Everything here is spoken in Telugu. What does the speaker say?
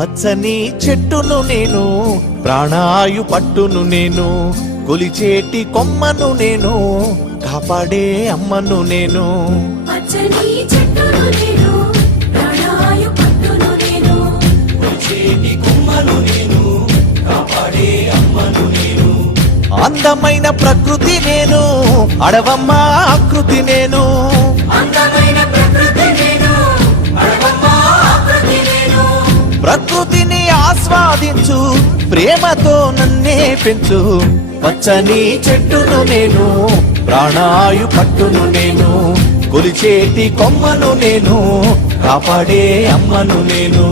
పచ్చని చెట్టును నేను, ప్రాణాయు పట్టును నేను, కొలిచేటి కొమ్మను నేను, కాపాడే అమ్మను నేను. పచ్చని చెట్టును నేను, ప్రాణాయు పట్టును నేను, కొలిచేటి కొమ్మను నేను, కాపాడే అమ్మను నేను. అందమైన ప్రకృతి నేను, అడవమ్మ ఆకృతి నేను. అందమైన ప్రకృతి నేను, అడవమ్మ ఆకృతి నేను. ప్రకృతిని ఆస్వాదించు, ప్రేమతో నన్నే పెంచు. పచ్చని చెట్టును నేను, ప్రాణాయు పట్టును నేను, కొలిచేటి కొమ్మను నేను, కాపాడే అమ్మను నేను.